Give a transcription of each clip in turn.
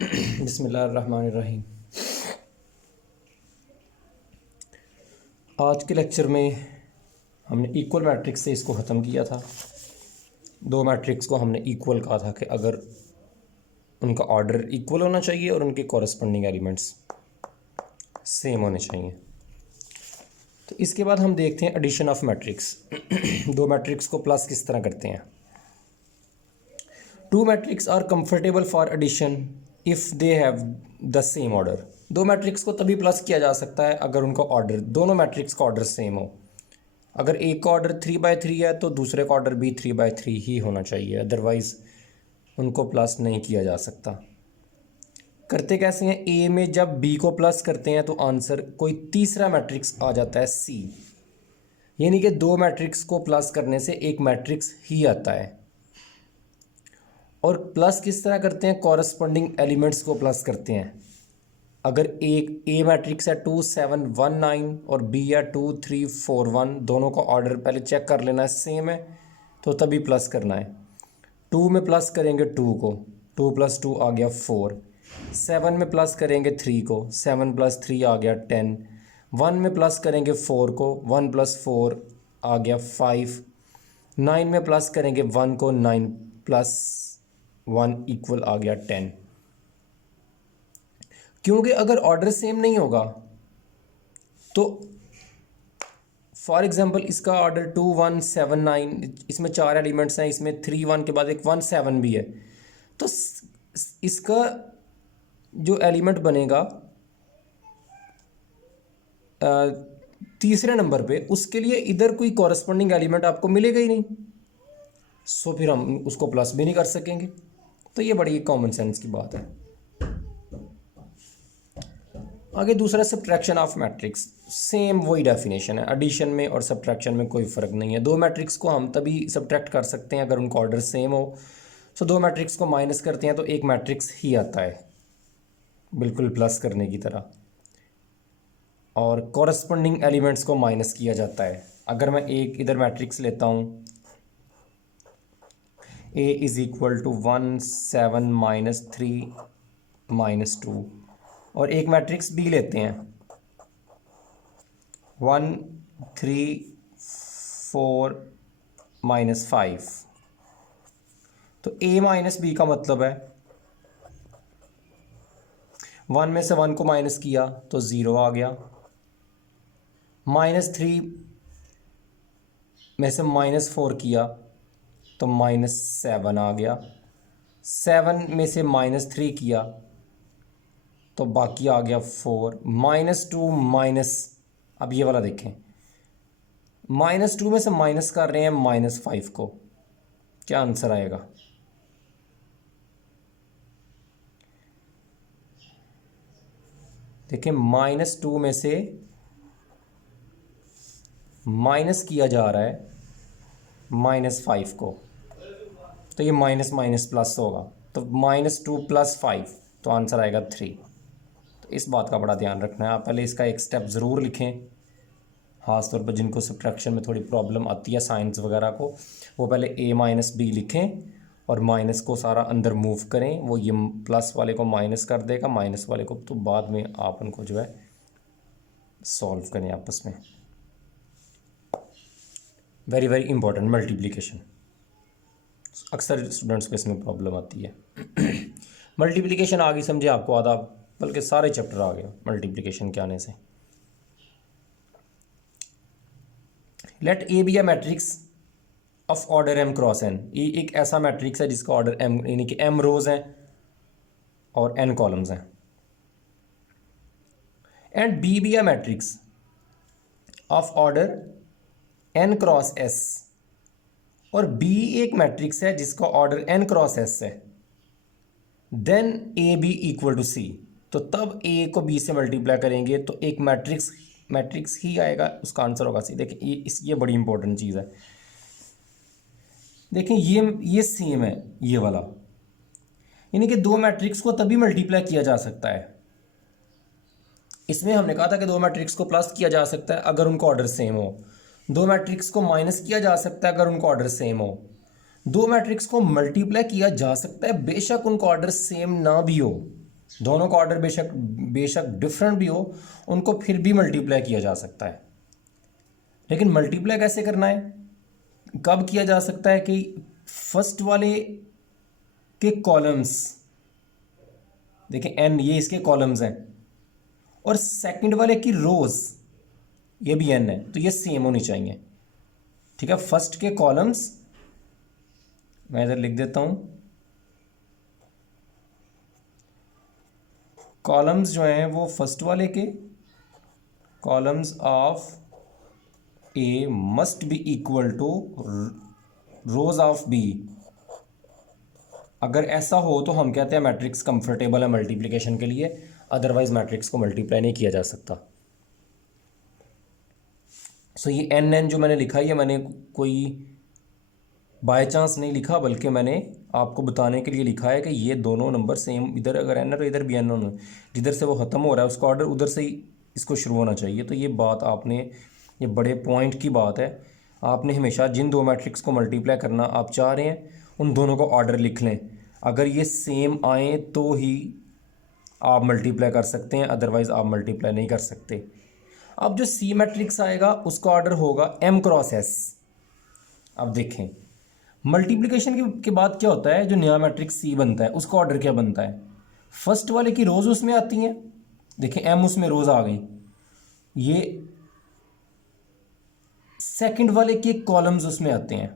बिस्मिल्लाहिर्रहमानिर्रहीम। आज के लेक्चर में हमने इक्वल मैट्रिक्स से इसको ख़त्म किया था। दो मैट्रिक्स को हमने इक्वल कहा था कि अगर उनका ऑर्डर इक्वल होना चाहिए और उनके कॉरस्पॉन्डिंग एलिमेंट्स सेम होने चाहिए। तो इसके बाद हम देखते हैं एडिशन ऑफ मैट्रिक्स। दो मैट्रिक्स को प्लस किस तरह करते हैं। Two matrix are comfortable for addition if they have the same order. दो मैट्रिक्स को तभी प्लस किया जा सकता है अगर उनका ऑर्डर, दोनों मैट्रिक्स का ऑर्डर सेम हो। अगर एक का ऑर्डर 3/3 है तो दूसरे का ऑर्डर भी 3/3 ही होना चाहिए, अदरवाइज़ उनको प्लस नहीं किया जा सकता। करते कैसे हैं, ए में जब बी को प्लस करते हैं तो आंसर कोई तीसरा मैट्रिक्स आ जाता है सी, यानी कि दो मैट्रिक्स को प्लस करने से एक मैट्रिक्स ही आता है। और प्लस किस तरह करते हैं, कॉरस्पॉन्डिंग एलिमेंट्स को प्लस करते हैं। अगर एक ए मैट्रिक्स है 2 7 1 9 और बी है 2 3 4 1, दोनों का ऑर्डर पहले चेक कर लेना है सेम है तो तभी प्लस करना है। 2 में प्लस करेंगे 2 को, 2 + 2 आ गया 4। 7 में प्लस करेंगे 3 को, 7 + 3 आ गया 10। 1 में प्लस करेंगे 4 को, 1 + 4 आ गया 5। 9 में प्लस करेंगे 1 को, 9 + 1 इक्वल आ गया 10। क्योंकि अगर ऑर्डर सेम नहीं होगा तो फॉर एग्जांपल इसका ऑर्डर 2 1 7 9, इसमें 4 एलिमेंट्स हैं, इसमें 3 1 के बाद एक 1 7 भी है, तो इसका जो एलिमेंट बनेगा तीसरे नंबर पे, उसके लिए इधर कोई कॉरस्पॉन्डिंग एलिमेंट आपको मिलेगा ही नहीं, सो फिर हम उसको प्लस भी नहीं कर सकेंगे। तो ये बड़ी कॉमन सेंस की बात है। आगे दूसरा सब्ट्रैक्शन ऑफ मैट्रिक्स, सेम वही डेफिनेशन है। एडिशन में और सब्ट्रैक्शन में कोई फ़र्क नहीं है। दो मैट्रिक्स को हम तभी सब्ट्रैक्ट कर सकते हैं अगर उनका ऑर्डर सेम हो। सो दो मैट्रिक्स को माइनस करते हैं तो एक मैट्रिक्स ही आता है, बिल्कुल प्लस करने की तरह। और कॉरस्पॉन्डिंग एलिमेंट्स को माइनस किया जाता है। अगर मैं एक इधर मैट्रिक्स लेता हूँ, A = 1 7 -3 -2, और एक मैट्रिक्स बी लेते हैं 1 3 4 -5, तो A - B का मतलब है 1 में से 1 को माइनस किया तो 0 आ गया, -3 में से -4 किया तो -7 आ गया, 7 में से -3 किया तो बाकी आ गया 4, -2 माइनस, अब ये वाला देखें, -2 में से माइनस कर रहे हैं -5 को, क्या आंसर आएगा? देखिए -2 में से माइनस किया जा रहा है -5 को, तो ये माइनस माइनस प्लस होगा, तो -2 + 5, तो आंसर आएगा 3। तो इस बात का बड़ा ध्यान रखना है। आप पहले इसका एक स्टेप ज़रूर लिखें, ख़ास तौर पर जिनको सब्ट्रैक्शन में थोड़ी प्रॉब्लम आती है, साइंस वगैरह को, वो पहले A - B लिखें और माइनस को सारा अंदर मूव करें। वो ये प्लस वाले को माइनस कर देगा, माइनस वाले को, तो बाद में आप उनको जो है सॉल्व करें आपस में। वेरी वेरी इंपॉर्टेंट, मल्टीप्लिकेशन, अक्सर स्टूडेंट्स को इसमें प्रॉब्लम आती है। मल्टीप्लिकेशन आ गई समझे आपको, आधा बल्कि सारे चैप्टर आ गए मल्टीप्लिकेशन के आने से। Let A B a matrix of order m cross n। ये एक ऐसा मैट्रिक्स है जिसका ऑर्डर m, यानी कि m रोज हैं और n कॉलम्स हैं। And B be a matrix of order n cross s, और b एक मैट्रिक्स है जिसका ऑर्डर n क्रॉस s है, देन ए बी = c। तो तब a को b से मल्टीप्लाई करेंगे तो एक मैट्रिक्स ही आएगा, उसका आंसर होगा c। देखिए ये बड़ी इंपॉर्टेंट चीज़ है। देखिए ये सेम है ये वाला, यानी कि दो मैट्रिक्स को तभी मल्टीप्लाई किया जा सकता है। इसमें हमने कहा था कि दो मैट्रिक्स को प्लस किया जा सकता है अगर उनका ऑर्डर सेम हो, दो मैट्रिक्स को माइनस किया जा सकता है अगर उनका ऑर्डर सेम हो, दो मैट्रिक्स को मल्टीप्लाई किया जा सकता है बेशक उनका ऑर्डर सेम ना भी हो। दोनों का ऑर्डर बेशक बेशक डिफरेंट भी हो, उनको फिर भी मल्टीप्लाई किया जा सकता है। लेकिन मल्टीप्लाई कैसे करना है, कब किया जा सकता है कि फर्स्ट वाले के कॉलम्स, देखें एन ये इसके कॉलम्स हैं, और सेकंड वाले की रोज ये भी एन है, तो ये सेम होनी चाहिए। ठीक है, फर्स्ट के कॉलम्स मैं इधर लिख देता हूं, कॉलम्स जो हैं वो फर्स्ट वाले के columns of A must be equal to rows of B. अगर ऐसा हो तो हम कहते हैं मैट्रिक्स कंफर्टेबल है मल्टीप्लिकेशन के लिए, अदरवाइज मैट्रिक्स को मल्टीप्लाई नहीं किया जा सकता। सो ये एन एन जो मैंने लिखा, ये मैंने कोई बाय चांस नहीं लिखा, बल्कि मैंने आपको बताने के लिए लिखा है कि ये दोनों नंबर सेम, इधर अगर एन है तो इधर भी एन होना, जिधर से वो ख़त्म हो रहा है उसका ऑर्डर उधर से ही इसको शुरू होना चाहिए। तो ये बात आपने, ये बड़े पॉइंट की बात है, आपने हमेशा जिन दो मैट्रिक्स को मल्टीप्लाई करना आप चाह रहे हैं उन दोनों को ऑर्डर लिख लें। अगर ये सेम आए तो ही आप मल्टीप्लाई कर सकते हैं, अदरवाइज़ आप मल्टीप्लाई नहीं कर सकते। अब जो सी मैट्रिक्स आएगा उसका ऑर्डर होगा एम क्रॉस एस। अब देखें मल्टीप्लिकेशन के बाद क्या होता है, जो नया मैट्रिक्स सी बनता है उसका ऑर्डर क्या बनता है, फर्स्ट वाले की रोज उसमें आती हैं, देखें एम उसमें रोज आ गई, ये सेकंड वाले के कॉलम्स उसमें आते हैं,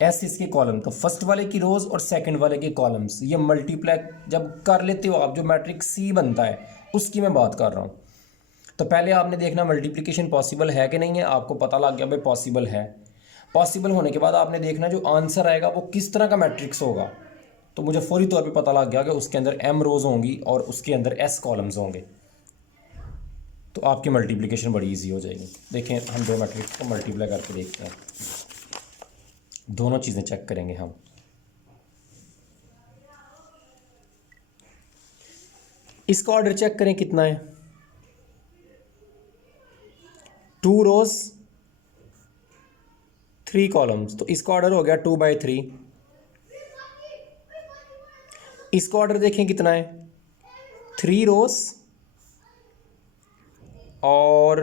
एस इसके कॉलम, तो फर्स्ट वाले की रोज और सेकंड वाले के कॉलम्स, ये मल्टीप्लाई जब कर लेते हो आप, जो मैट्रिक्स सी बनता है उसकी मैं बात कर रहा हूँ। तो पहले आपने देखना मल्टीप्लिकेशन पॉसिबल है कि नहीं है, आपको पता लग गया भाई पॉसिबल है। पॉसिबल होने के बाद आपने देखना जो आंसर आएगा वो किस तरह का मैट्रिक्स होगा, तो मुझे फौरी तौर पे पता लग गया कि उसके अंदर एम रोज होंगी और उसके अंदर एस कॉलम्स होंगे, तो आपकी मल्टीप्लिकेशन बड़ी इजी हो जाएगी। देखें हम दो मैट्रिक्स को मल्टीप्लाई करके देखते हैं, दोनों चीज़ें चेक करेंगे हम। इसका ऑर्डर चेक करें कितना है, 2 रोज 3 कॉलम्स, तो इसका ऑर्डर हो गया 2/3। इसका ऑर्डर देखें कितना है, 3 रोज और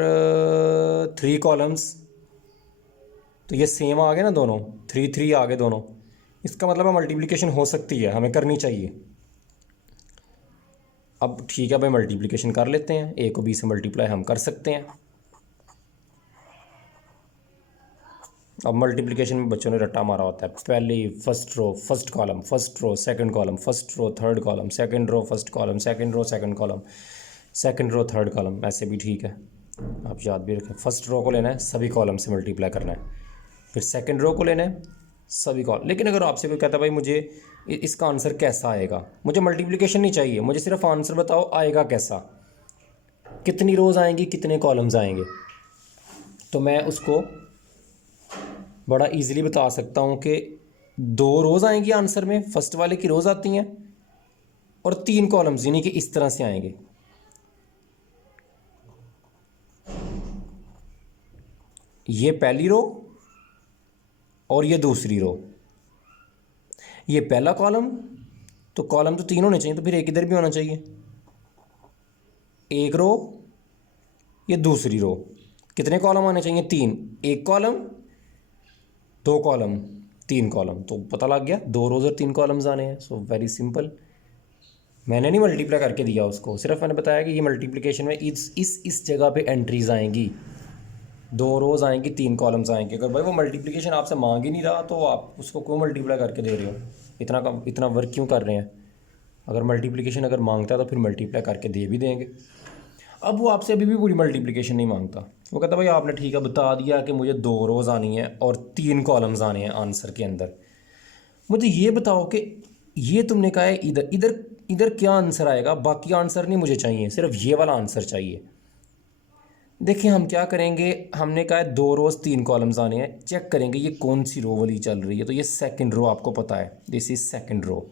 3 कॉलम्स, तो ये सेम आ गए ना दोनों, 3 3 आ गए दोनों, इसका मतलब है मल्टीप्लिकेशन हो सकती है, हमें करनी चाहिए। अब ठीक है भाई मल्टीप्लिकेशन कर लेते हैं, ए को बी से मल्टीप्लाई हम कर सकते हैं। अब मल्टीप्लिकेशन में बच्चों ने रट्टा मारा होता है, पहले first row first column, first row second column, first row third column, second row first column, second row second column, second row third column, ऐसे भी ठीक है। आप याद भी रखें, फर्स्ट रो को लेना है सभी कॉलम से मल्टीप्लाई करना है, फिर सेकंड रो को लेना है सभी कॉलम। लेकिन अगर आपसे कोई कहता है भाई मुझे इसका आंसर कैसा आएगा, मुझे मल्टीप्लिकेशन नहीं चाहिए, मुझे सिर्फ आंसर बताओ आएगा कैसा, कितनी रोज़ आएंगी कितने कॉलम्स आएंगे, तो मैं उसको बड़ा इजीली बता सकता हूँ कि 2 रोज़ आएंगी आंसर में, फर्स्ट वाले की रोज़ आती हैं, और 3 कॉलम्स, यानी कि इस तरह से आएंगे। ये पहली रो और ये दूसरी रो, ये पहला कॉलम, तो कॉलम तो 3 होने चाहिए, तो फिर एक इधर भी होना चाहिए, एक रो, ये दूसरी रो, कितने कॉलम आने चाहिए 3, एक कॉलम 2 कॉलम 3 कॉलम, तो पता लग गया 2 रोज़ और 3 कॉलम्स आने हैं। सो वेरी सिंपल, मैंने नहीं मल्टीप्लाई करके दिया उसको, सिर्फ मैंने बताया कि ये मल्टीप्लिकेशन में इस जगह पे एंट्रीज आएंगी, 2 रोज़ आएंगी 3 कॉलम्स आएंगे। अगर भाई वो मल्टीप्लिकेशन आपसे मांग ही नहीं रहा तो आप उसको क्यों मल्टीप्लाई करके दे रहे हो, इतना वर्क क्यों कर रहे हैं। अगर मल्टीप्लिकेशन अगर मांगता है तो फिर मल्टीप्लाई करके दे भी देंगे। अब वो आपसे अभी भी पूरी मल्टीप्लिकेशन नहीं मांगता, वो कहता भाई आपने ठीक है बता दिया कि मुझे 2 रोज़ आनी है और 3 कॉलम्स आने हैं आंसर के अंदर, मुझे ये बताओ कि ये तुमने कहा है इधर इधर इधर क्या आंसर आएगा, बाकी आंसर नहीं मुझे चाहिए, सिर्फ ये वाला आंसर चाहिए। देखिए हम क्या करेंगे, हमने कहा है 2 रोज़ 3 कॉलम्स आने हैं, चेक करेंगे ये कौन सी रो वाली चल रही है, तो ये सेकंड रो आपको पता है, दिस इज सेकंड रो,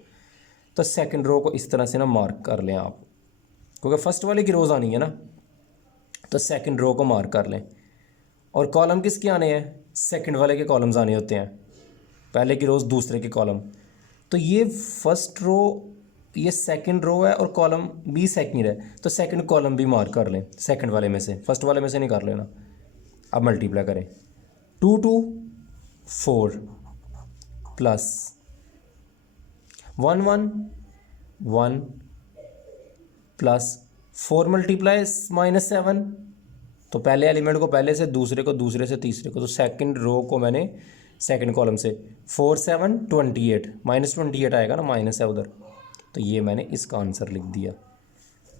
तो सेकंड रो को इस तरह से ना मार्क कर लें आप, क्योंकि फर्स्ट वाले की रोज़ आनी है ना, तो सेकंड रो को मार्क कर लें। और कॉलम किसके आने हैं, सेकंड वाले के कॉलम्स आने होते हैं, पहले की रोज़ दूसरे के कॉलम, तो ये फर्स्ट रो ये सेकंड रो है और कॉलम बी सेकंड है, तो सेकंड कॉलम भी मार्क कर लें सेकंड वाले में से, फर्स्ट वाले में से नहीं कर लेना। अब मल्टीप्लाई करें, 2 2 4 प्लस 1 1 1 प्लस 4 मल्टीप्लाई -7, तो पहले एलिमेंट को पहले से, दूसरे को दूसरे से, तीसरे को, तो सेकंड रो को मैंने सेकंड कॉलम से 4 7 28 -28 आएगा ना, माइनस है उधर, तो ये मैंने इसका आंसर लिख दिया।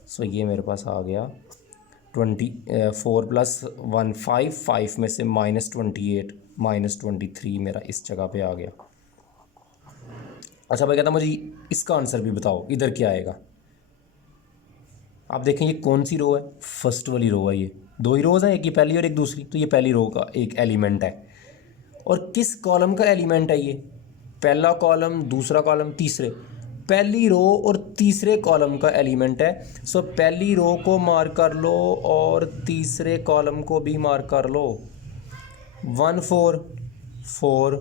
सो ये मेरे पास आ गया 4 + 1 5 में से -28 -23 मेरा इस जगह पे आ गया। अच्छा भाई कहता मुझे इसका आंसर भी बताओ, इधर क्या आएगा। आप देखें ये कौन सी रो है, फर्स्ट वाली रो है, ये दो ही रोज़ हैं, एक ये पहली और एक दूसरी, तो ये पहली रो का एक एलिमेंट है। और किस कॉलम का एलिमेंट है ये, पहला कॉलम, दूसरा कॉलम, तीसरे, पहली रो और तीसरे कॉलम का एलिमेंट है। सो पहली रो को मार्क कर लो और तीसरे कॉलम को भी मार्क कर लो। 1 4 4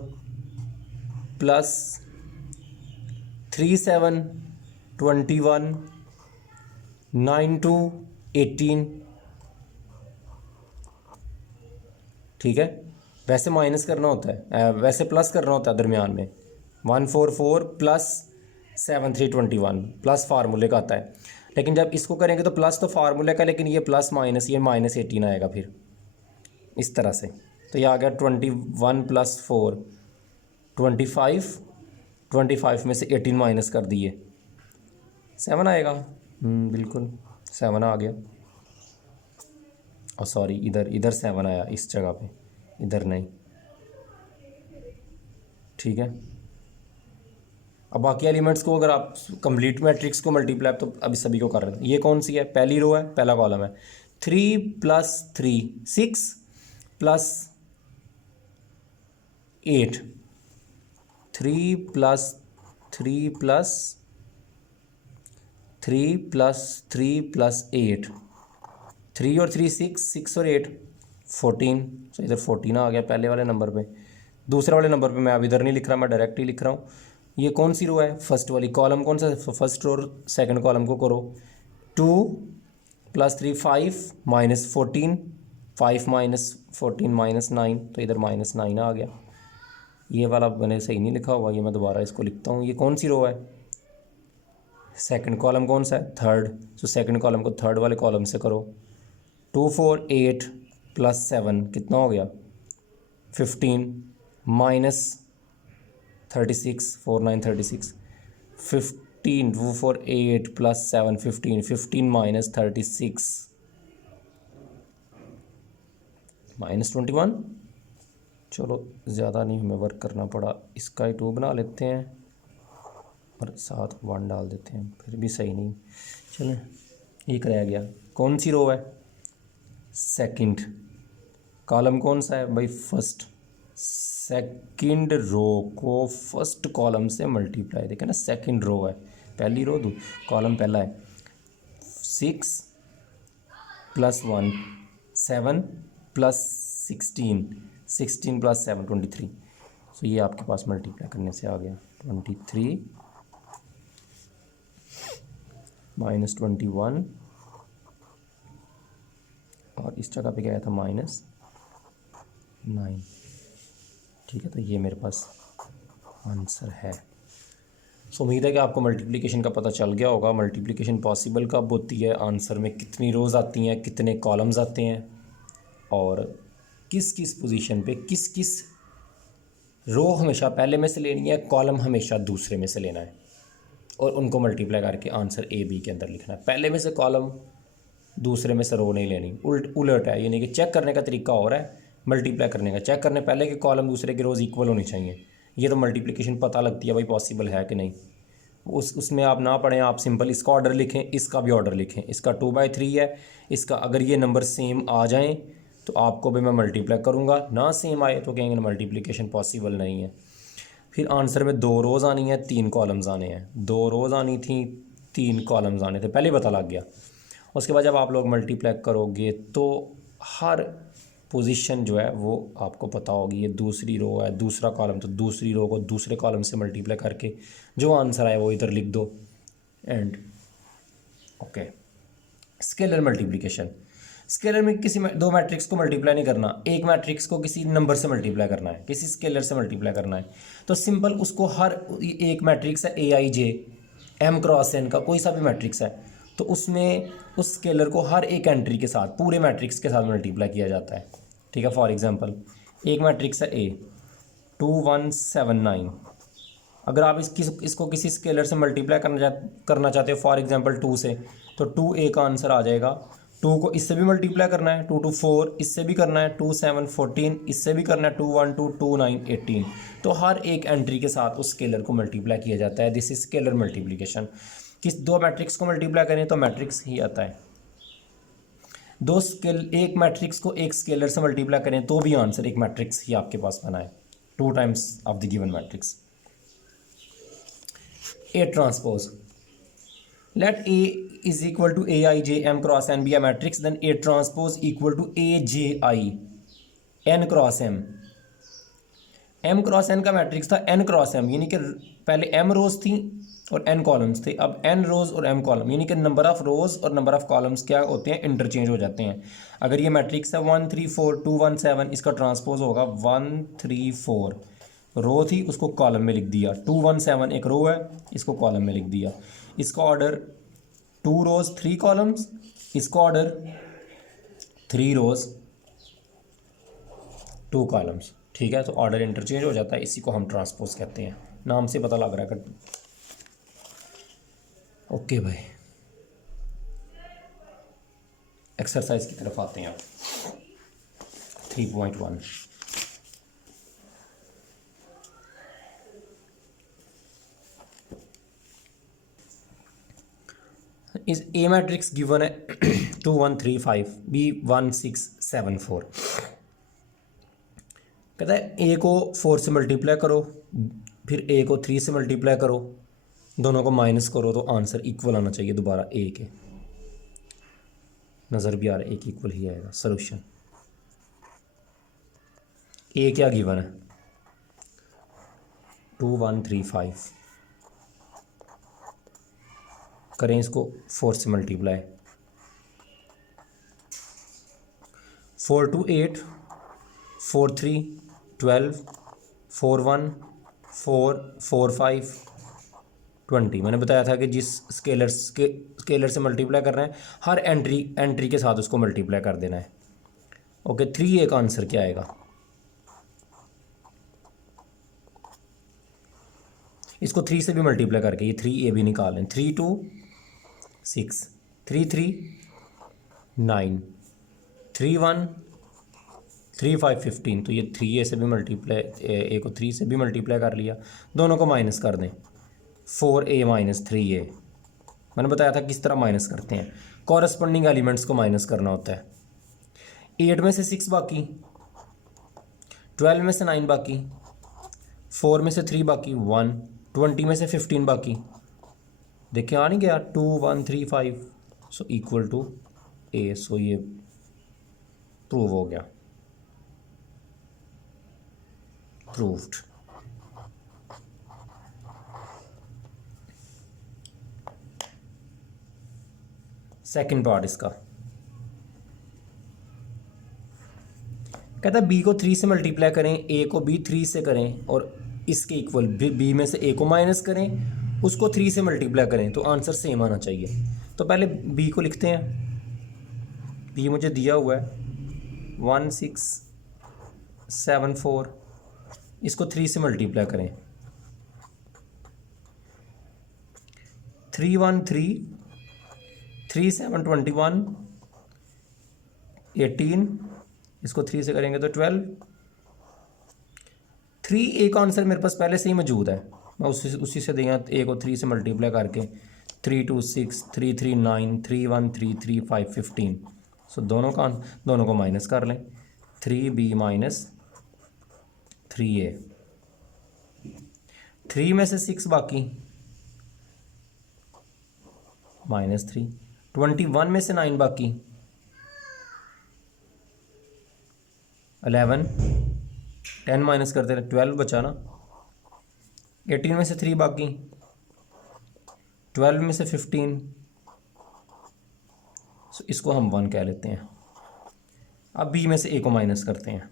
प्लस 3 7 21 9 2 18, ठीक है। वैसे माइनस करना होता है, वैसे प्लस करना होता है दरमियान में। 1 4 4 प्लस 7 3 21 प्लस फार्मूले का आता है, लेकिन जब इसको करेंगे तो प्लस तो फार्मूले का, लेकिन ये प्लस माइनस, ये -18 आएगा फिर इस तरह से। तो ये आ गया 21 + 4 25, 25 में से 18 माइनस कर दिए 7 आएगा। बिल्कुल 7 आ गया। और सॉरी, इधर 7 आया इस जगह पे, इधर नहीं, ठीक है। अब बाकी एलिमेंट्स को अगर आप कंप्लीट मैट्रिक्स को मल्टीप्लाई, तो अभी सभी को कर रहे हैं। ये कौन सी है, पहली रो है, पहला कॉलम है। 3 + 3 6 प्लस 8, 3 + 3 प्लस 3 + 3 + 8, 3 और 3 6, 6 और 8 14, तो इधर 14 आ गया पहले वाले नंबर पे। दूसरे वाले नंबर पे मैं अब इधर नहीं लिख रहा, मैं डायरेक्ट ही लिख रहा हूँ। ये कौन सी रो है, फर्स्ट वाली। कॉलम कौन सा है, फर्स्ट रो और सेकंड कॉलम को करो। 2 + 3 5 -14, 5 -14 -9, तो इधर -9 आ गया। ये वाला मैंने सही नहीं लिखा हुआ, ये मैं दोबारा इसको लिखता हूँ। ये कौन सी रो है, सेकंड कॉलम कौन सा है, थर्ड, तो सेकंड कॉलम को थर्ड वाले कॉलम से करो। 2 4 8 + 7 कितना हो गया, 15 -36 4 9 36, 15 2 4 8 + 7 15, 15 - 36 -21। चलो ज़्यादा नहीं हमें वर्क करना पड़ा, इसका ही 2 बना लेते हैं और साथ 1 डाल देते हैं, फिर भी सही नहीं। चलें, एक रह गया। कौन सी रो है, सेकंड। कॉलम कौन सा है भाई, फर्स्ट। सेकंड रो को फर्स्ट कॉलम से मल्टीप्लाई, देखें ना, सेकंड रो है, पहली रो, कॉलम पहला है। 6 + 1 7 + 16, 16 + 7 23, तो ये आपके पास मल्टीप्लाई करने से आ गया 23 -21, और इस जगह पे क्या आया था, -9, ठीक है। तो ये मेरे पास आंसर है। सो उम्मीद है कि आपको मल्टीप्लिकेशन का पता चल गया होगा। मल्टीप्लिकेशन पॉसिबल कब होती है, आंसर में कितनी रोज़ आती हैं, कितने कॉलम्स आते हैं, और किस किस पोजीशन पे किस किस रो हमेशा पहले में से लेनी है, कॉलम हमेशा दूसरे में से लेना है, और उनको मल्टीप्लाई करके आंसर ए बी के अंदर लिखना है। पहले में से कॉलम, दूसरे में से रो नहीं लेनी, उलट है, यानी कि चेक करने का तरीका और है, मल्टीप्लाई करने का चेक करने पहले के कॉलम दूसरे के रोज़ इक्वल होनी चाहिए। ये तो मल्टीप्लिकेशन पता लगती है भाई पॉसिबल है कि नहीं। उसमें आप ना पढ़ें, आप सिंपल इसका ऑर्डर लिखें, इसका भी ऑर्डर लिखें। इसका 2/3 है, इसका अगर ये नंबर सेम आ जाएँ तो आपको भी मैं मल्टीप्लाई करूँगा, ना सेम आए तो कहेंगे मल्टीप्लिकेशन पॉसिबल नहीं है। फिर आंसर में 2 रोज़ आनी है, 3 कॉलम्स आने हैं। 2 रोज़ आनी थी, 3 कॉलम्स आने थे, पहले पता लग गया। उसके बाद जब आप लोग मल्टीप्लाई करोगे तो हर पोजीशन जो है वो आपको पता होगी। ये दूसरी रो है, दूसरा कॉलम, तो दूसरी रो को दूसरे कॉलम से मल्टीप्लाई करके जो आंसर आए वो इधर लिख दो। And okay. Scalar multiplication, scalar में किसी दो मैट्रिक्स को मल्टीप्लाई नहीं करना, एक मैट्रिक्स को किसी नंबर से मल्टीप्लाई करना है, किसी स्केलर से मल्टीप्लाई करना है। तो सिंपल उसको हर एक मैट्रिक्स है AIJ M क्रॉस N का कोई सा भी मैट्रिक्स है, तो उसमें उस स्केलर को हर एक एंट्री के साथ पूरे मैट्रिक्स के साथ मल्टीप्लाई किया जाता है। ठीक है, फॉर एग्जांपल एक मैट्रिक्स है A 2179, अगर आप इसको किसी स्केलर से मल्टीप्लाई करना चाहते हो फॉर एग्जांपल 2 से, तो 2A का आंसर आ जाएगा। 2 को इससे भी मल्टीप्लाई करना है, 2 2 4 इससे भी करना है, 2 7 14 इससे भी करना है, 2 1 2 2 9 18। तो हर एक एंट्री के साथ उस स्केलर को मल्टीप्लाई किया जाता है। This is scalar multiplication. किस दो मैट्रिक्स को मल्टीप्लाई करें तो मैट्रिक्स ही आता है। एक मैट्रिक्स को एक स्केलर से मल्टीप्लाई करें तो भी आंसर एक मैट्रिक्स ही आपके पास बना है, 2 times of the given matrix. A transpose, let A is equal to AIJ M cross N be a matrix, then A transpose equal to AJI N cross M। M cross N का matrix था N cross M, यानी कि पहले M रोज थी और N columns थे, अब N रोज और M कॉलम, यानी कि नंबर ऑफ रोज और नंबर ऑफ कॉलम्स क्या होते हैं, इंटरचेंज हो जाते हैं। अगर ये मैट्रिक्स है 1 3 4 2 1 7, इसका ट्रांसपोज होगा 1 3 4, रो थी उसको कॉलम में लिख दिया, 2 1 7 एक रो है इसको कॉलम में लिख दिया। इसका ऑर्डर 2 रोज 3 कॉलम्स, इसका ऑर्डर 3 रोज 2 कॉलम्स। ठीक है, तो ऑर्डर इंटरचेंज हो जाता है, इसी को हम ट्रांसपोज कहते हैं, नाम से पता लग रहा है। ओके भाई, एक्सरसाइज की तरफ आते हैं आप। 3.1 इस ए मैट्रिक्स गिवन है 2 1 3 5 B 1 6 7 4। कहता है ए को 4 से मल्टीप्लाई करो, फिर ए को 3 से मल्टीप्लाई करो, दोनों को माइनस करो तो आंसर इक्वल आना चाहिए। दोबारा ए के नज़र भी आ रहा है, एक इक्वल ही आएगा। सोल्यूशन ए क्या गिवन है 2 1 3 5, करें इसको 4 से मल्टीप्लाई, 4 2 8 4 3 12 4 1 4 4 5 20। मैंने बताया था कि जिस स्केलर से मल्टीप्लाई कर रहे हैं हर एंट्री के साथ उसको मल्टीप्लाई कर देना है। ओके, 3A का आंसर क्या आएगा, इसको 3 से भी मल्टीप्लाई करके ये 3A भी निकाल लें। 3 2 6 3 3 9 3 1 3 5 15। तो ये 3A से भी मल्टीप्लाई, ए को 3 से भी मल्टीप्लाई कर लिया, दोनों को माइनस कर दें, 4A माइनस 3A। मैंने बताया था किस तरह माइनस करते हैं, कॉरस्पॉन्डिंग एलिमेंट्स को माइनस करना होता है। 8 में से 6 बाकी, 12 में से 9 बाकी, 4 में से 3 बाकी, 1, 20 में से 15 बाकी। देखिए आ नहीं गया, 2 1 3 5, सो इक्वल टू A। सो ये प्रूव हो गया, प्रूव्ड। सेकंड पार्ट इसका कहता है B को 3 से मल्टीप्लाई करें, A को भी 3 से करें और इसके इक्वल B में से A को माइनस करें, उसको 3 से मल्टीप्लाई करें, तो आंसर सेम आना चाहिए। तो पहले B को लिखते हैं। B मुझे दिया हुआ है 1 6 7 4, इसको 3 से मल्टीप्लाई करें, 3 1 3 3 7 21 18, इसको 3 से करेंगे तो 12। 3A का आंसर मेरे पास पहले से ही मौजूद है, मैं उसी से देंगे। A को 3 से मल्टीप्लाई करके 3 2 6 3 3 9 3 1 3 3 5 15। सो दोनों को माइनस कर लें, 3B माइनस 3A। 3 में से 6 बाकी, माइनस 3। 21 में से 9 बाकी, 11। 10 माइनस करते रहे, 12 बचा ना। 18 में से 3 बाकी, 12 में से 15, सो इसको हम 1 कह लेते हैं। अब बी में से ए को माइनस करते हैं।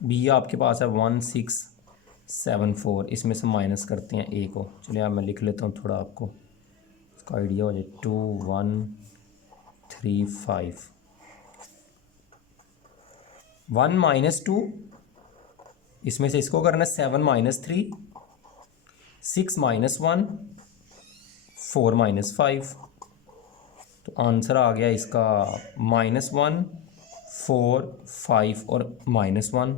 बी आपके पास है 1674, इसमें से माइनस करते हैं ए को। चलिए अब मैं लिख लेता हूँ थोड़ा आपको इसका आइडिया हो जाए। 2135, 1 माइनस 2, इसमें से इसको करना है 7 माइनस 3, 6 माइनस 1, 4 माइनस 5। तो आंसर आ गया इसका -1, 4, 5 और -1।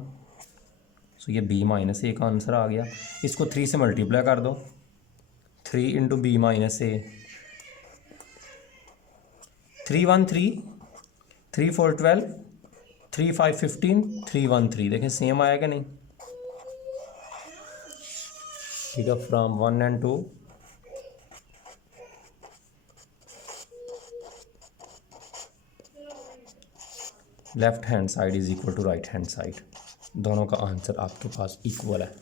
सो ये बी माइनस ए का आंसर आ गया। इसको 3 से मल्टीप्लाई कर दो। 3 इंटू बी माइनस ए, 3 1 3, 3 4 12, 3 5 15, 3 1 3। देखें सेम आया कि नहीं? ठीक है, from 1 and 2 left hand side is equal to right hand side. दोनों का आंसर आपके पास इक्वल है।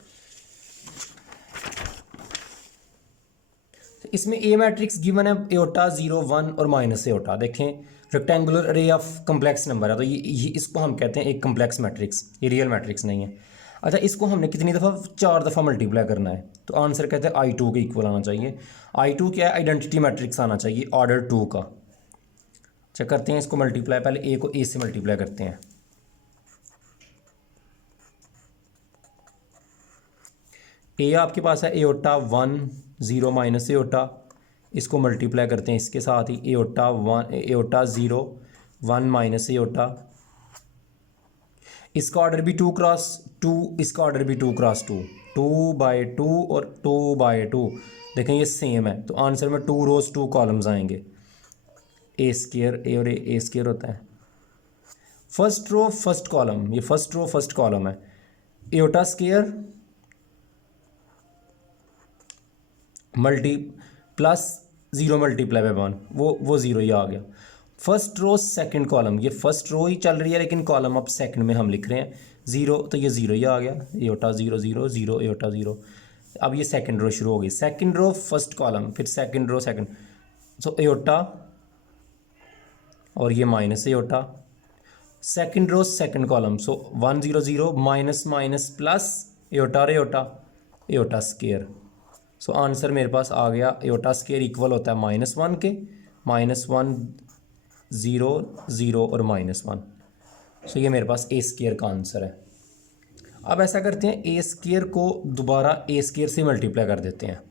इसमें ए मैट्रिक्स गिवन है एओटा 0 1 और माइनस एओटा। देखें rectangular array of complex number है, तो ये इसको हम कहते हैं एक कम्प्लेक्स मैट्रिक्स। ये रियल मैट्रिक्स नहीं है। अच्छा, इसको हमने कितनी दफ़ा? 4 दफ़ा मल्टीप्लाई करना है। तो आंसर कहते हैं I2 के इक्वल आना चाहिए। I2 क्या है? आइडेंटिटी मैट्रिक्स आना चाहिए ऑर्डर 2 का। चेक करते हैं इसको मल्टीप्लाई। पहले ए को ए से मल्टीप्लाई करते हैं। ए आपके पास है एओटा 1 0 माइनस एओटा, इसको मल्टीप्लाई करते हैं इसके साथ ही। एओटा 0 1 माइनस एओटा, इसका ऑर्डर भी 2 क्रॉस 2, इसका ऑर्डर भी 2 क्रॉस 2, 2/2 और 2/2। देखें ये सेम है, तो आंसर में 2 रोज 2 कॉलम्स आएंगे। ए स्क्वायर, ए और ए स्क्वायर होता है। फर्स्ट रो फर्स्ट कॉलम, ये फर्स्ट रो फर्स्ट कॉलम है। Aorta square multi plus 0 multiply by 1, वो 0 ही आ गया। फर्स्ट रो सेकंड कॉलम, ये फर्स्ट रो ही चल रही है लेकिन कॉलम अब सेकंड में हम लिख रहे हैं 0, तो ये 0 ही आ गया। Iota 0 0 0 iota 0। अब ये सेकंड रो शुरू हो गई। सेकंड रो फर्स्ट कॉलम, फिर second row second, so iota और ये minus iota. Second row second column, so 1 0 0 minus minus plus iota और iota, iota square. So answer मेरे पास आ गया एओटा स्क्वायर इक्वल होता है -1 के, -1 0 0 और -1। सो ये मेरे पास ए स्क्वायर का आंसर है। अब ऐसा करते हैं, ए स्क्वायर को दोबारा ए स्क्वायर से मल्टीप्लाई कर देते हैं।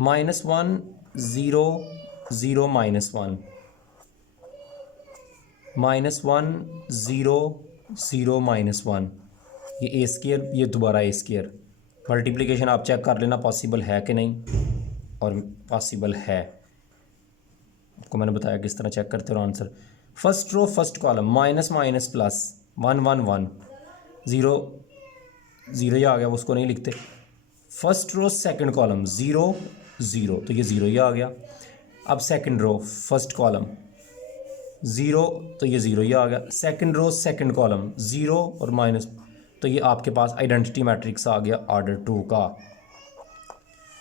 -1 0 0 -1, -1 0 0 -1, ये ए स्क्वायर, ये दोबारा ए स्क्वायर। मल्टीप्लिकेशन आप चेक कर लेना पॉसिबल है कि नहीं, और पॉसिबल है। आपको मैंने बताया किस तरह चेक करते हो answer. First row first column, minus minus plus, 1 1 1, 0 0 ही आ गया, उसको नहीं लिखते। फर्स्ट रो सेकंड कॉलम 0 0, तो ये 0 ही आ गया। अब सेकंड रो फर्स्ट कॉलम 0, तो ये 0 ही आ गया। सेकंड रो सेकंड कॉलम 0 और माइनस, तो ये आपके पास आइडेंटिटी मैट्रिक्स आ गया ऑर्डर 2 का।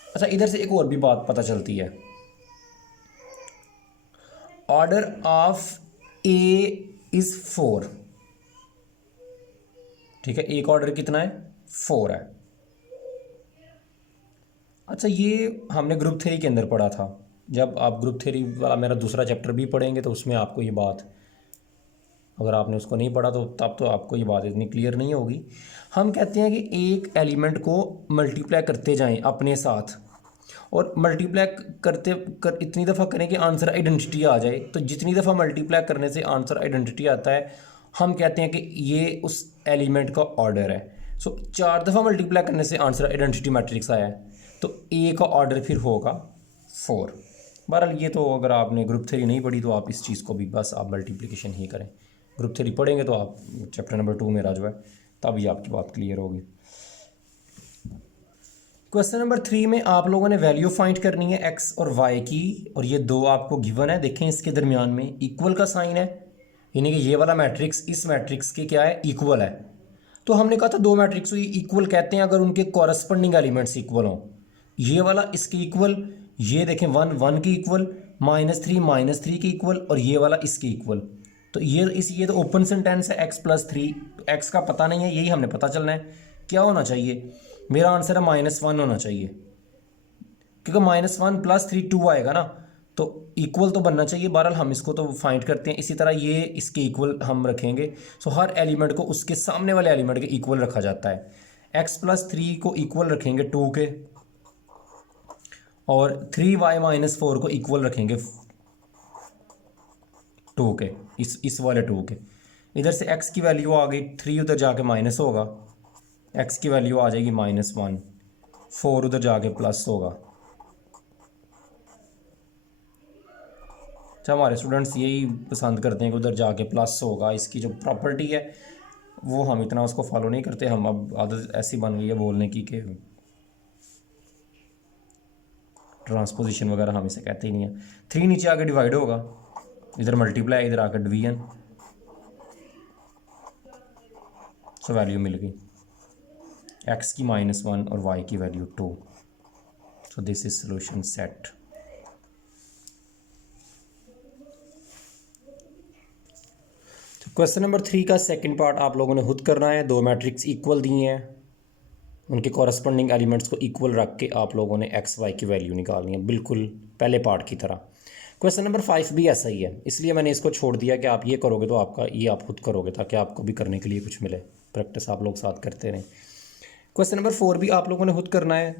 अच्छा, इधर से एक और भी बात पता चलती है। Order of A is 4। ठीक है, एक ऑर्डर कितना है? 4 है। अच्छा, ये हमने ग्रुप थ्योरी के अंदर पढ़ा था। जब आप ग्रुप थ्योरी वाला मेरा दूसरा चैप्टर भी पढ़ेंगे तो उसमें आपको ये बात, अगर आपने उसको नहीं पढ़ा तो तब तो आपको ये बात इतनी क्लियर नहीं होगी। हम कहते हैं कि एक एलिमेंट को मल्टीप्लाई करते जाएं अपने साथ, और मल्टीप्लाई इतनी दफ़ा करें कि आंसर आइडेंटिटी आ जाए। तो जितनी दफ़ा मल्टीप्लाई करने से आंसर आइडेंटिटी आता है, हम कहते हैं कि ये उस एलिमेंट का ऑर्डर है। सो 4 दफ़ा मल्टीप्लाई करने से आंसर आइडेंटिटी मैट्रिक्स आया है, तो ए का ऑर्डर फिर होगा 4। बहरहाल ये तो अगर आपने ग्रुप थ्योरी नहीं पढ़ी तो आप इस चीज़ को भी बस आप मल्टीप्लिकेशन ही करें। ग्रुप थ्योरी पढ़ेंगे तो आप चैप्टर नंबर 2 मेरा जो है तभी आपकी बात क्लियर होगी। क्वेश्चन नंबर 3 में आप लोगों ने वैल्यू फाइंड करनी है एक्स और वाई की, और ये 2 आपको गिवन है। देखें इसके दरमियान में इक्वल का साइन है, यानी कि ये वाला मैट्रिक्स इस मैट्रिक्स के क्या है? इक्वल है। तो हमने कहा था दो मैट्रिक्स इक्वल कहते हैं अगर उनके कॉरस्पॉन्डिंग एलिमेंट्स इक्वल हों। ये वाला इसके इक्वल, ये देखें 1 1 के इक्वल, -3 के इक्वल, और ये वाला इसके इक्वल। तो ये तो ओपन सेंटेंस है x+3, तो x का पता नहीं है, यही हमने पता चलना है। क्या होना चाहिए? मेरा आंसर है -1 होना चाहिए, क्योंकि -1 + 3 2 आएगा ना, तो इक्वल तो बनना चाहिए। बहरहाल हम इसको तो फाइंड करते हैं। इसी तरह ये इसके इक्वल हम रखेंगे। सो हर एलिमेंट को उसके सामने वाले एलिमेंट के इक्वल रखा जाता है। x+3 को इक्वल रखेंगे 2 के, और 3y-4 को इक्वल रखेंगे 2 के, इस वाले 2 के। इधर से x की वैल्यू आ गई, 3 उधर जाके माइनस होगा, x की वैल्यू आ जाएगी -1, 4 उधर जाके प्लस होगा। अच्छा, हमारे स्टूडेंट्स यही पसंद करते हैं कि उधर जाके प्लस होगा। इसकी जो प्रॉपर्टी है वो हम इतना उसको फॉलो नहीं करते। हम अब आदत ऐसी बन गई है बोलने की कि ट्रांसपोजिशन वगैरह हम इसे कहते ही नहीं है। 3 नीचे आके डिवाइड होगा, इधर मल्टीप्लाई, इधर आकर डिवीजन। सो वैल्यू मिल गई, x की -1 और y की value 2। So this is solution set. Question number 3 का सेकंड पार्ट आप लोगों ने खुद करना है। दो मैट्रिक्स इक्वल दिए हैं, उनके कॉरस्पॉन्डिंग एलिमेंट्स को इक्वल रख के आप लोगों ने x y की वैल्यू निकालनी है, बिल्कुल पहले पार्ट की तरह। क्वेश्चन नंबर 5 भी ऐसा ही है, इसलिए मैंने इसको छोड़ दिया कि आप ये करोगे तो आपका ये आप खुद करोगे, ताकि आपको भी करने के लिए कुछ मिले, प्रैक्टिस आप लोग साथ करते रहें। क्वेश्चन नंबर 4 भी आप लोगों ने खुद करना है।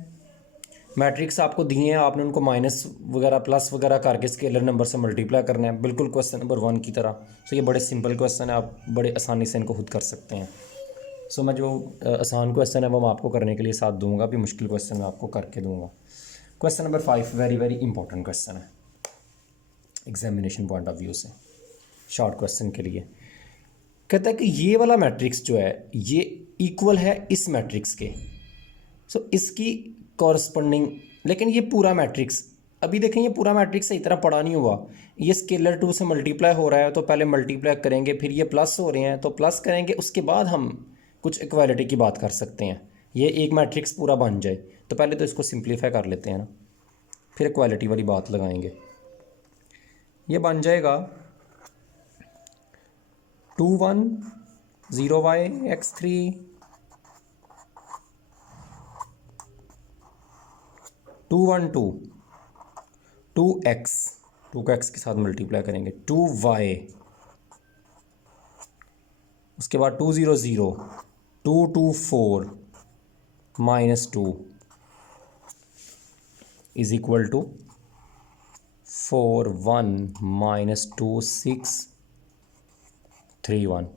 मैट्रिक्स आपको दिए हैं, आपने उनको माइनस वगैरह प्लस वगैरह करके स्केलर नंबर से मल्टीप्लाई करना है, बिल्कुल क्वेश्चन नंबर 1 की तरह। सो ये बड़े सिंपल क्वेश्चन है, आप बड़े आसानी से इनको खुद कर सकते हैं। सो मैं जो आसान क्वेश्चन है वो मैं आपको करने के लिए साथ दूंगा, भी मुश्किल क्वेश्चन मैं आपको करके दूंगा। Question number 5 very very important question है एग्जामिनेशन पॉइंट ऑफ व्यू से, शॉर्ट क्वेश्चन के लिए। कहता है कि ये वाला मैट्रिक्स जो है ये इक्वल है इस मैट्रिक्स के। सो इसकी कॉरस्पॉन्डिंग, लेकिन ये पूरा मैट्रिक्स, अभी देखें ये पूरा मैट्रिक्स सही तरह पढ़ा नहीं हुआ। ये स्केलर 2 से मल्टीप्लाई हो रहा है, तो पहले मल्टीप्लाई करेंगे, फिर ये प्लस हो रहे हैं तो प्लस करेंगे, उसके बाद हम कुछ इक्वालिटी की बात कर सकते हैं। ये एक मैट्रिक्स पूरा बन जाए तो पहले तो इसको सिंप्लीफाई कर लेते हैं ना, फिर इक्वालिटी वाली बात लगाएंगे। ये बन जाएगा 2 1 0 y x3 2 1 2 2x, 2 को x के साथ मल्टीप्लाई करेंगे, 2y, उसके बाद 2 0 0 2 2 4 -2 इज इक्वल टू 4 1 -2 6 3 1।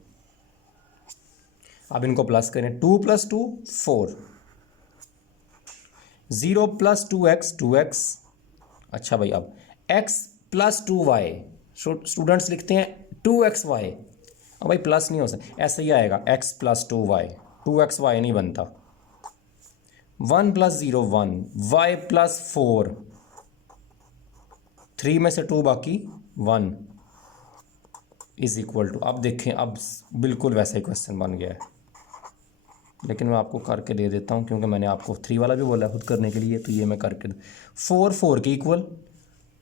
अब इनको प्लस करें, 2 + 2 4, 0 + 2x 2x। अच्छा भाई, अब x + 2y, स्टूडेंट्स लिखते हैं 2xy। अब भाई प्लस नहीं हो सकता, ऐसा ही आएगा x + 2y, 2xy नहीं बनता। 1 + 0 1, y + 4, 3 में से 2 बाकी 1 इज इक्वल टू, अब देखें अब बिल्कुल वैसा ही क्वेश्चन बन गया है, लेकिन मैं आपको करके दे देता हूँ क्योंकि मैंने आपको 3 वाला भी बोला खुद करने के लिए, तो ये मैं करके 4 4 के इक्वल,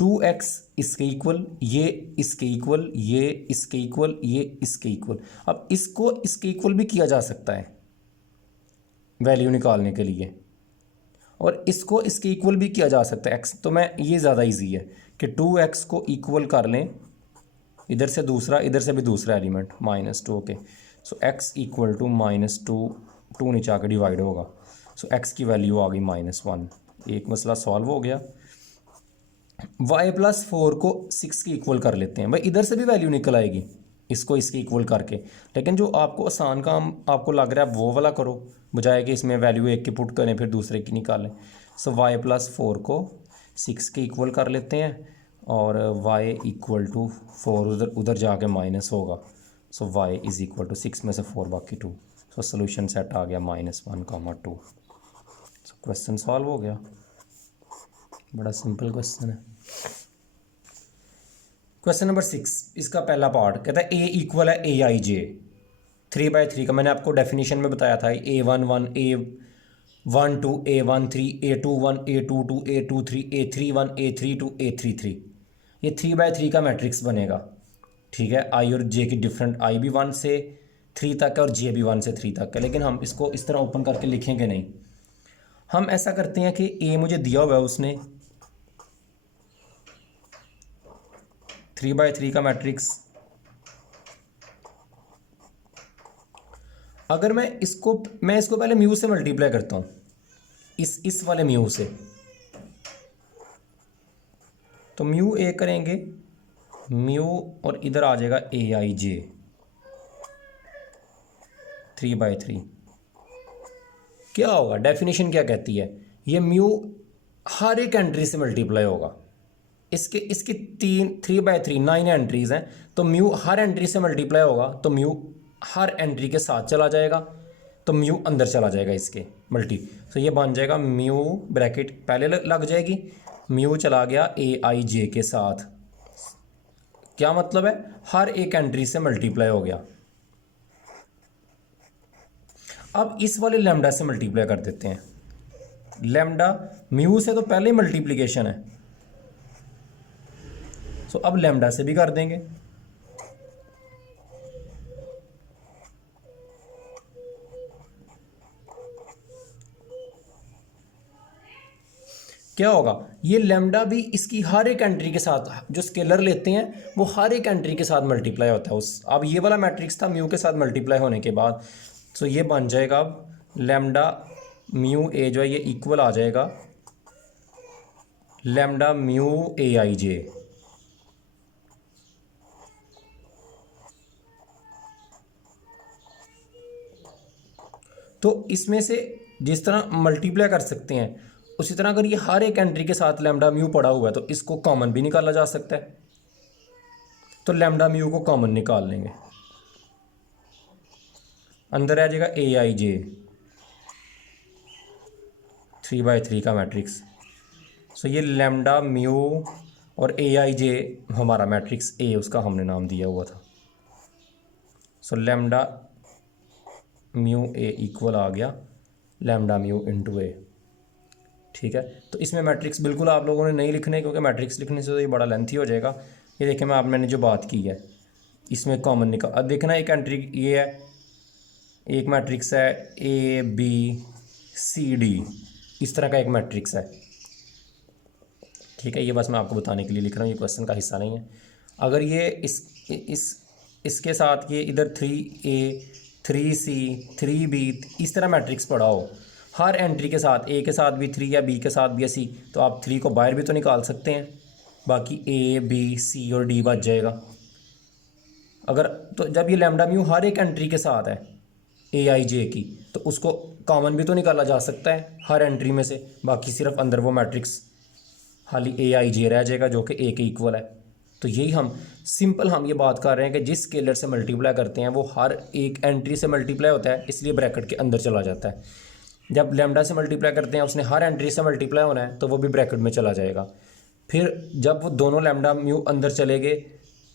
2x इसके इक्वल, ये इसके इक्वल, ये इसके इक्वल, ये इसके इक्वल। अब इसको इसके इक्वल भी किया जा सकता है वैल्यू निकालने के लिए, और इसको इसके इक्वल भी किया जा सकता है x। तो मैं ये ज़्यादा इजी है कि 2x को इक्वल कर लें, इधर से दूसरा, इधर से भी दूसरा एलिमेंट -2 के। सो x इक्वल टू -2, 2 नीचे आकर डिवाइड होगा। सो x की वैल्यू आ गई -1, एक मसला सॉल्व हो गया। y + 4 को 6 के इक्वल कर लेते हैं, भाई इधर से भी वैल्यू निकल आएगी इसको इसके इक्वल करके, लेकिन जो आपको आसान काम आपको लग रहा है आप वो वाला करो, बजाय कि इसमें वैल्यू एक की पुट करें फिर दूसरे की निकालें। सो y + 4 को 6 के इक्वल कर लेते हैं, और y इक्वल टू 4 उधर जाके माइनस होगा। सो y इज़ इक्वल टू 6 में से 4 बाकी 2। सो सोल्यूशन सेट आ गया -1, 2। सो क्वेश्चन सॉल्व हो गया, बड़ा सिंपल क्वेश्चन है। क्वेश्चन नंबर 6, इसका पहला पार्ट कहता है a इक्वल है aij, 3/3 का मैंने आपको डेफिनेशन में बताया था, A11 A12 A13 A21 A22 A23 A31 A32 A33, ये 3/3 का मैट्रिक्स बनेगा। ठीक है, आई और जे की डिफरेंट, आई भी 1 से 3 तक है और जे भी 1 से 3 तक है, लेकिन हम इसको इस तरह ओपन करके लिखेंगे नहीं। हम ऐसा करते हैं कि ए मुझे दिया हुआ है उसने 3/3 का मैट्रिक्स। अगर मैं इसको पहले म्यू से मल्टीप्लाई करता हूँ, इस वाले म्यू से, तो म्यू ए करेंगे म्यू और इधर आ जाएगा AIJ 3/3। क्या होगा, डेफिनेशन क्या कहती है, ये म्यू हर एक एंट्री से मल्टीप्लाई होगा। इसकी 3/3 9 एंट्रीज हैं, तो म्यू हर एंट्री से मल्टीप्लाई होगा, तो म्यू हर एंट्री के साथ चला जाएगा, तो म्यू अंदर चला जाएगा इसके मल्टी, तो ये बन जाएगा म्यू ब्रैकेट पहले लग जाएगी, म्यू चला गया AIJ के साथ। क्या मतलब है, हर एक एंट्री से मल्टीप्लाई हो गया। अब इस वाले लैम्डा से मल्टीप्लाई कर देते हैं। लैम्डा म्यू से तो पहले मल्टीप्लिकेशन है, तो अब लैम्डा से भी कर देंगे। क्या होगा, ये लैम्डा भी इसकी हर एक एंट्री के साथ, जो स्केलर लेते हैं वो हर एक एंट्री के साथ मल्टीप्लाई होता है उस। अब ये वाला मैट्रिक्स था म्यू के साथ मल्टीप्लाई होने के बाद, तो ये बन जाएगा अब लैम्डा म्यू ए जो है ये इक्वल आ जाएगा लैम्डा म्यू AIJ। तो इसमें से जिस तरह मल्टीप्लाई कर सकते हैं, उसी तरह अगर ये हर एक एंट्री के साथ लैम्डा म्यू पड़ा हुआ है तो इसको कॉमन भी निकाला जा सकता है, तो लैम्डा म्यू को कॉमन निकाल लेंगे, अंदर आ जाएगा AIJ 3/3 का मैट्रिक्स। सो ये लैम्डा म्यू और AIJ हमारा मैट्रिक्स ए, उसका हमने नाम दिया हुआ था। सो लैम्डा म्यू ए इक्वल आ गया लैम्डा म्यू इंटू ए। ठीक है, तो इसमें मैट्रिक्स बिल्कुल आप लोगों ने नहीं लिखने, क्योंकि मैट्रिक्स लिखने से तो ये बड़ा लेंथी हो जाएगा। ये देखिए मैंने जो बात की है इसमें कॉमन निकाल, अब देखना एक एंट्री ये है, एक मैट्रिक्स है ABCD, इस तरह का एक मैट्रिक्स है। ठीक है, ये बस मैं आपको बताने के लिए लिख रहा हूँ, ये क्वेश्चन का हिस्सा नहीं है। अगर ये इसके साथ ये इधर 3A 3C 3B इस तरह मैट्रिक्स पड़ा हो, हर एंट्री के साथ A के साथ भी 3 या B के साथ भी C, तो आप 3 को बाहर भी तो निकाल सकते हैं, बाकी A B C और D बच जाएगा। अगर तो जब ये लैम्डा म्यू हर एक एंट्री के साथ है AIJ की, तो उसको कॉमन भी तो निकाला जा सकता है हर एंट्री में से, बाकी सिर्फ अंदर वो मैट्रिक्स खाली AIJ रह जाएगा जो कि A के इक्वल है। तो यही हम सिंपल हम ये बात कर रहे हैं कि जिस स्केलर से मल्टीप्लाई करते हैं वो हर एक एंट्री से मल्टीप्लाई होता है, इसलिए ब्रैकेट के अंदर चला जाता है। जब लैम्डा से मल्टीप्लाई करते हैं उसने हर एंट्री से मल्टीप्लाई होना है, तो वो भी ब्रैकेट में चला जाएगा। फिर जब वो दोनों लैम्डा म्यू अंदर चले गए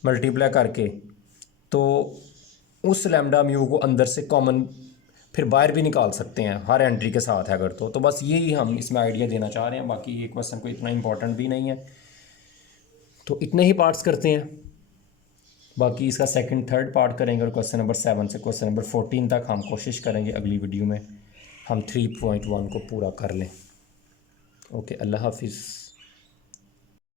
मल्टीप्लाई करके, तो उस लैम्डा म्यू को अंदर से कॉमन फिर बाहर भी निकाल सकते हैं हर एंट्री के साथ है अगर तो बस यही हम इसमें आइडिया देना चाह रहे हैं। बाकी ये क्वेश्चन को इतना इंपॉर्टेंट भी नहीं है, तो इतने ही पार्ट्स करते हैं। बाकी इसका सेकंड थर्ड पार्ट करेंगे और क्वेश्चन नंबर 7 से क्वेश्चन नंबर 14 तक हम कोशिश करेंगे अगली वीडियो में हम 3.1 को पूरा कर लें। ओके, अल्लाह हाफिज़।